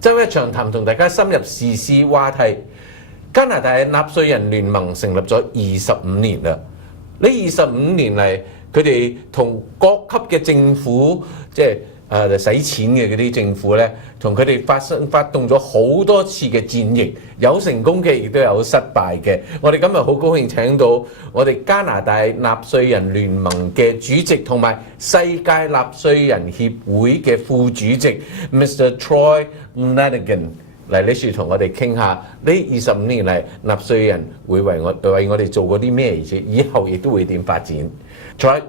周一長談同大家深入時事話題。加拿大納稅人聯盟成立咗25年啦。呢25年嚟，佢哋同各級嘅政府，即係使錢嘅嗰啲政府咧，同佢哋發動咗好多次嘅戰役，有成功嘅，亦都有失敗嘅。我哋今日好高興請到我哋加拿大納稅人聯盟嘅主席，同埋世界納稅人協會嘅副主席 Mr. Troy Lanigan 嚟呢處同我哋傾下呢25年嚟納稅人會為我哋做過啲咩，而且以後亦都會點發展。Troy,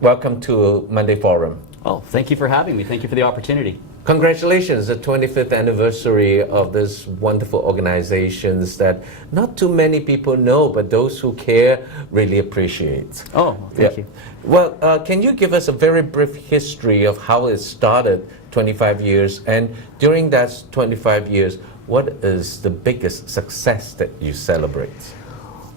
welcome to Monday Forum. Oh, thank you for having me. Thank you for the opportunity. Congratulations, the 25th anniversary of this wonderful organizations that not too many people know, but those who care really appreciate. Oh, thank you. Well, can you give us a very brief history of how it started 25 years, and during that 25 years, what is the biggest success that you celebrate?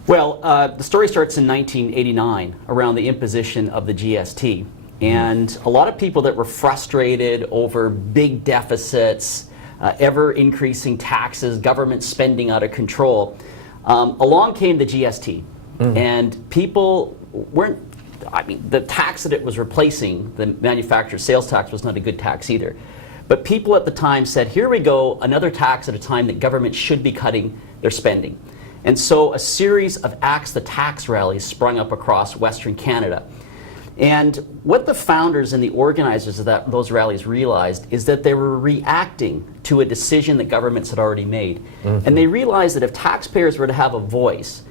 Well, the story starts in 1989 around the imposition of the GST. And a lot of people that were frustrated over big deficits, ever-increasing taxes, government spending out of control, along came the GST. And people weren't, I mean, the tax that it was replacing, the manufacturer's sales tax, was not a good tax either. But people at the time said, here we go, another tax at a time that government should be cutting their spending. And so a series of Axe the Tax rallies sprung up across Western Canada. And what the founders and the organizers of those rallies realized is that they were reacting to a decision that governments had already made. And they realized that if taxpayers were to have a voice,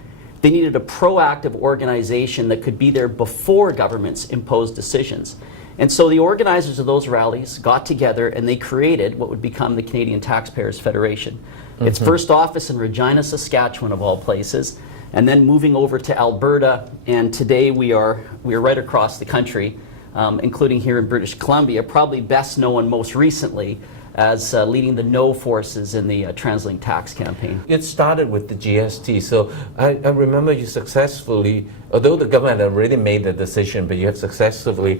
they needed a proactive organization that could be there before governments imposed decisions. And so the organizers of those rallies got together and they created what would become the Canadian Taxpayers Federation. Its first office in Regina, Saskatchewan, of all places, and then moving over to Alberta, and today we are right across the country, including here in British Columbia, probably best known most recently as leading the No forces in the TransLink tax campaign. It started with the GST, so I remember you successfully, although the government had already made the decision, but you have successfully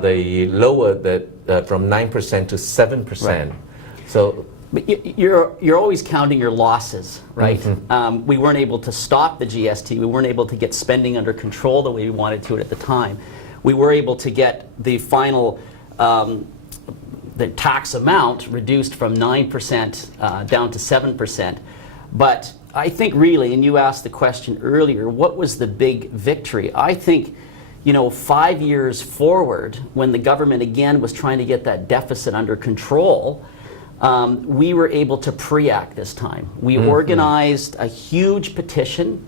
they lowered that from 9% to 7%. Right. So. But you're always counting your losses, right? We weren't able to stop the GST. We weren't able to get spending under control the way we wanted to at the time. We were able to get the final the tax amount reduced from 9% down to 7%. But I think really, and you asked the question earlier, what was the big victory? I think, 5 years forward, when the government again was trying to get that deficit under control, we were able to pre-act this time. We organized a huge petition.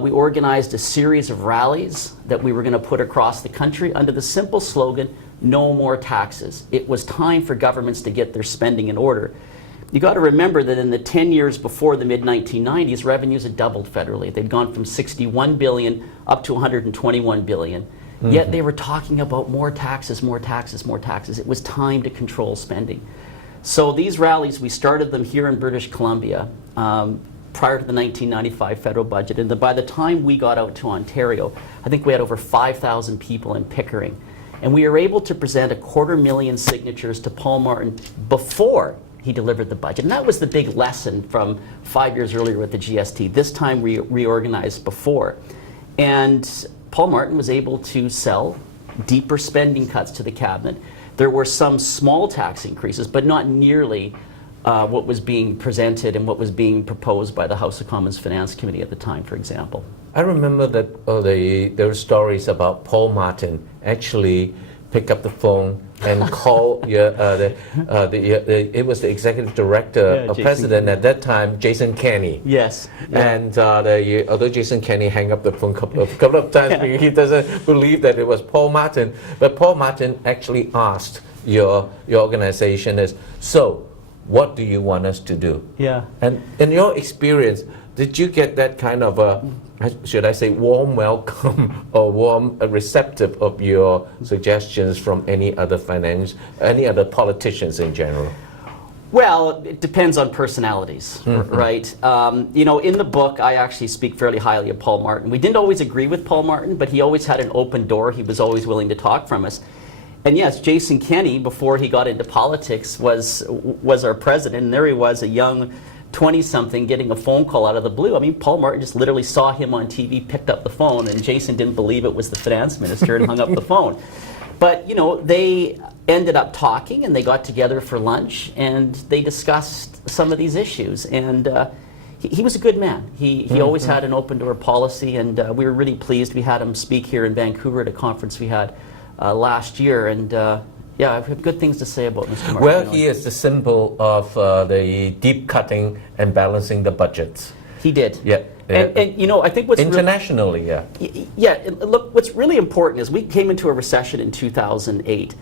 We organized a series of rallies that we were going to put across the country under the simple slogan, no more taxes. It was time for governments to get their spending in order. You got to remember that in the 10 years before the mid-1990s, revenues had doubled federally. They'd gone from 61 billion up to 121 billion. Yet they were talking about more taxes, more taxes, more taxes. It was time to control spending. So these rallies, we started them here in British Columbia prior to the 1995 federal budget. And by the time we got out to Ontario, I think we had over 5,000 people in Pickering. And we were able to present 250,000 signatures to Paul Martin before he delivered the budget. And that was the big lesson from 5 years earlier with the GST. This time we reorganized before. And Paul Martin was able to sell deeper spending cuts to the cabinet. There were some small tax increases, but not nearly what was being presented and what was being proposed by the House of Commons Finance Committee at the time, for example. I remember that there were stories about Paul Martin actually pick up the phone and call it was the executive director of president at that time, Jason Kenney. Yes. Yeah. And although Jason Kenney hung up the phone a couple of times because he doesn't believe that it was Paul Martin, but Paul Martin actually asked your organization so what do you want us to do? Yeah. And in your experience, did you get that kind of should I say warm welcome or warm receptive of your suggestions from any other politicians in general? Well, it depends on personalities, right? In the book, I actually speak fairly highly of Paul Martin. We didn't always agree with Paul Martin, but he always had an open door. He was always willing to talk from us. And yes, Jason Kenney, before he got into politics, was our president, and there he was, a young 20-something getting a phone call out of the blue. I mean, Paul Martin just literally saw him on TV, picked up the phone, and Jason didn't believe it was the finance minister and hung up the phone. But, you know, they ended up talking, and they got together for lunch, and they discussed some of these issues. And he was a good man. He always had an open door policy, and we were really pleased. We had him speak here in Vancouver at a conference we had last year, and yeah, I have good things to say about Mr. Martin. Well, he is the symbol of the deep cutting and balancing the budgets. He did. Yeah. And you know, I think what's internationally, look, what's really important is we came into a recession in 2008,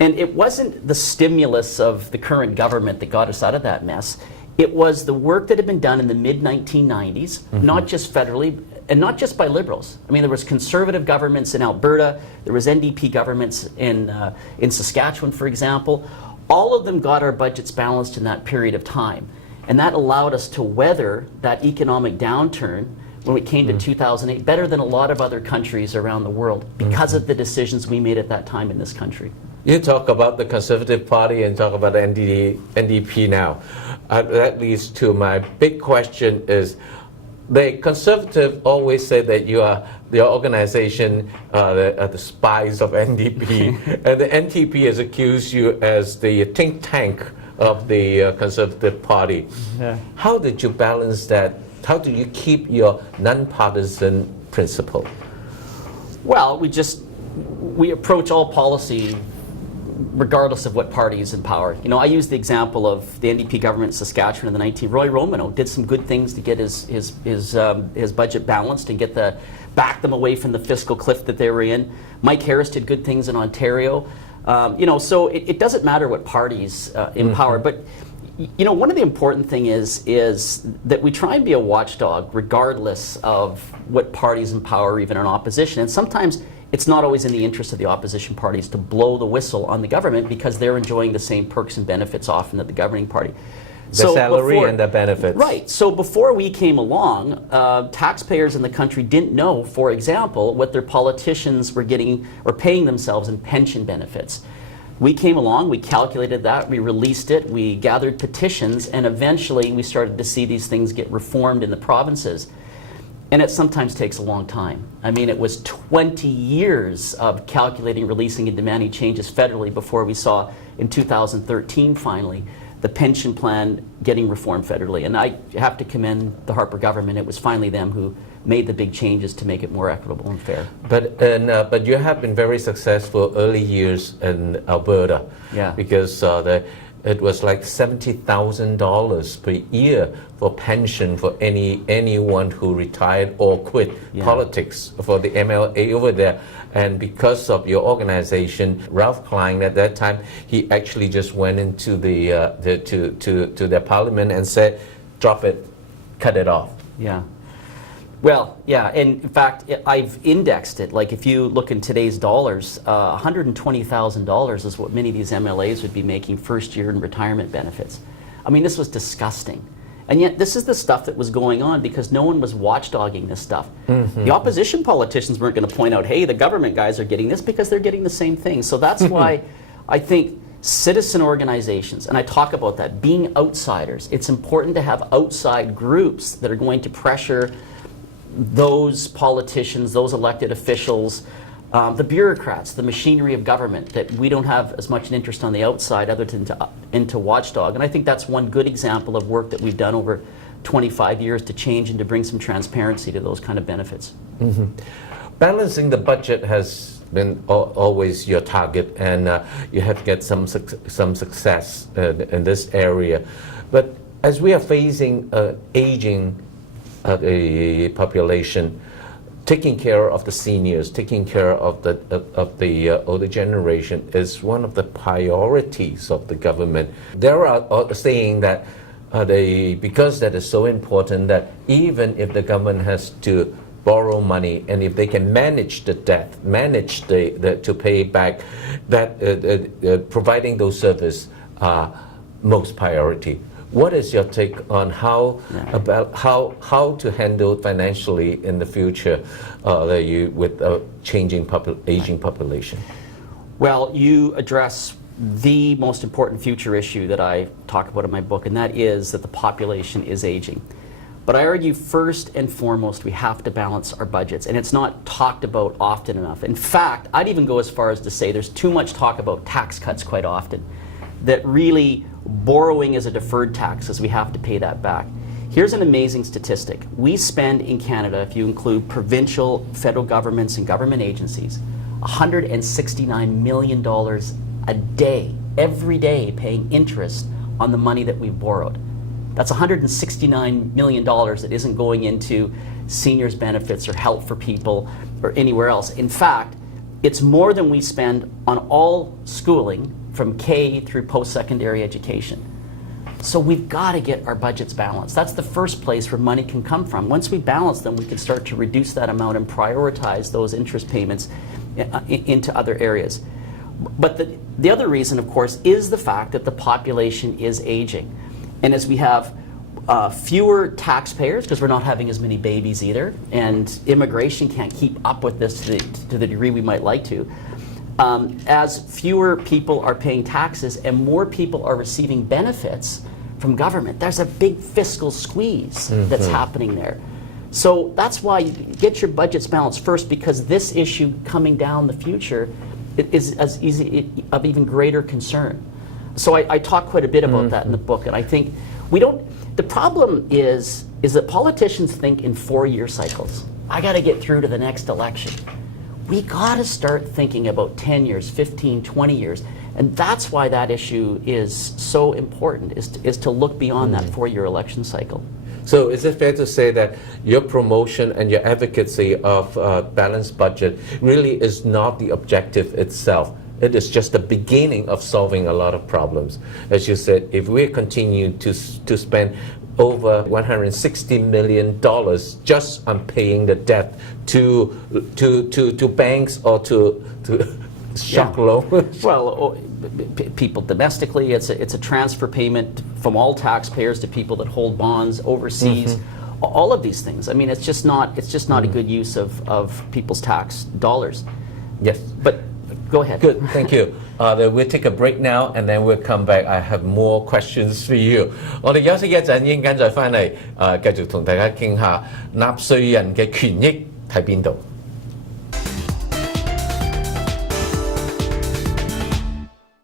and it wasn't the stimulus of the current government that got us out of that mess. It was the work that had been done in the mid-1990s, not just federally, and not just by Liberals. I mean, there was Conservative governments in Alberta, there was NDP governments in Saskatchewan, for example. All of them got our budgets balanced in that period of time. And that allowed us to weather that economic downturn when we came to 2008 better than a lot of other countries around the world because of the decisions we made at that time in this country. You talk about the Conservative Party and talk about the NDP now. That leads to my big question is, the Conservative always say that you are the organization, the spies of NDP, and the NDP has accused you as the think tank of the Conservative Party. Yeah. How did you balance that? How do you keep your nonpartisan principle? Well, we approach all policy regardless of what party is in power. You know, I use the example of the NDP government in Saskatchewan in the 19th. Roy Romano did some good things to get his budget balanced and back them away from the fiscal cliff that they were in. Mike Harris did good things in Ontario. You know, so it doesn't matter what party's in power, but you know, one of the important thing is that we try and be a watchdog regardless of what party's in power or even in opposition. And sometimes it's not always in the interest of the opposition parties to blow the whistle on the government because they're enjoying the same perks and benefits often that the governing party. The salary and the benefits. Right. So before we came along, taxpayers in the country didn't know, for example, what their politicians were getting or paying themselves in pension benefits. We came along, we calculated that, we released it, we gathered petitions, and eventually we started to see these things get reformed in the provinces. And it sometimes takes a long time. I mean, it was 20 years of calculating, releasing, and demanding changes federally before we saw in 2013 finally the pension plan getting reformed federally. And I have to commend the Harper government. It was finally them who made the big changes to make it more equitable and fair. But you have been very successful early years in Alberta. Yeah. Because it was like $70,000 per year for pension for anyone who retired or quit politics for the MLA over there. And because of your organization, Ralph Klein at that time, he actually just went into the parliament and said, drop it, cut it off. Yeah. Well, yeah, and in fact, I've indexed it. Like if you look in today's dollars, $120,000 is what many of these MLAs would be making first year in retirement benefits. I mean, this was disgusting. And yet this is the stuff that was going on because no one was watchdogging this stuff. The opposition politicians weren't going to point out, hey, the government guys are getting this because they're getting the same thing. So that's why I think citizen organizations, and I talk about that, being outsiders, it's important to have outside groups that are going to pressure those politicians, those elected officials, the bureaucrats, the machinery of government, that we don't have as much an interest on the outside other than into watchdog. And I think that's one good example of work that we've done over 25 years to change and to bring some transparency to those kind of benefits. Balancing the budget has been always your target, and you have to get some success in this area. But as we are facing aging the population, taking care of the seniors, taking care of the older generation is one of the priorities of the government. There are saying that because that is so important, that even if the government has to borrow money, and if they can manage the debt, manage to pay back, that providing those services are most priority. What is your take on how to handle financially in the future with changing aging population? Well, you address the most important future issue that I talk about in my book, and that is that the population is aging. But I argue first and foremost we have to balance our budgets, and it's not talked about often enough. In fact, I'd even go as far as to say there's too much talk about tax cuts quite often, that really borrowing is a deferred tax as we have to pay that back. Here's an amazing statistic. We spend in Canada, if you include provincial, federal governments and government agencies, $169 million a day, every day, paying interest on the money that we've borrowed. That's $169 million that isn't going into seniors benefits or help for people or anywhere else. In fact, it's more than we spend on all schooling from K through post-secondary education. So we've got to get our budgets balanced. That's the first place where money can come from. Once we balance them, we can start to reduce that amount and prioritize those interest payments into other areas. But the other reason, of course, is the fact that the population is aging. And as we have fewer taxpayers, because we're not having as many babies either, and immigration can't keep up with this to the degree we might like to, as fewer people are paying taxes and more people are receiving benefits from government, there's a big fiscal squeeze that's happening there. So that's why you get your budgets balanced first, because this issue coming down the future is of even greater concern. So I talk quite a bit about that in the book, and I think the problem is that politicians think in 4-year cycles. I got to get through to the next election. We got to start thinking about 10 years, 15, 20 years, and that's why that issue is so important, is to look beyond that 4-year election cycle. So is it fair to say that your promotion and your advocacy of balanced budget really is not the objective itself? It is just the beginning of solving a lot of problems. As you said, if we continue to spend over $160 million just on paying the debt to banks or to shock loans. Well, people domestically, it's a transfer payment from all taxpayers to people that hold bonds overseas. All of these things. I mean, it's just not a good use of people's tax dollars. Yes, but go ahead. Good, thank you. We'll take a break now, and then we'll come back. I have more questions for you. 我哋休息一陣，陣間再翻嚟，繼續同大家傾下納稅人嘅權益喺邊度。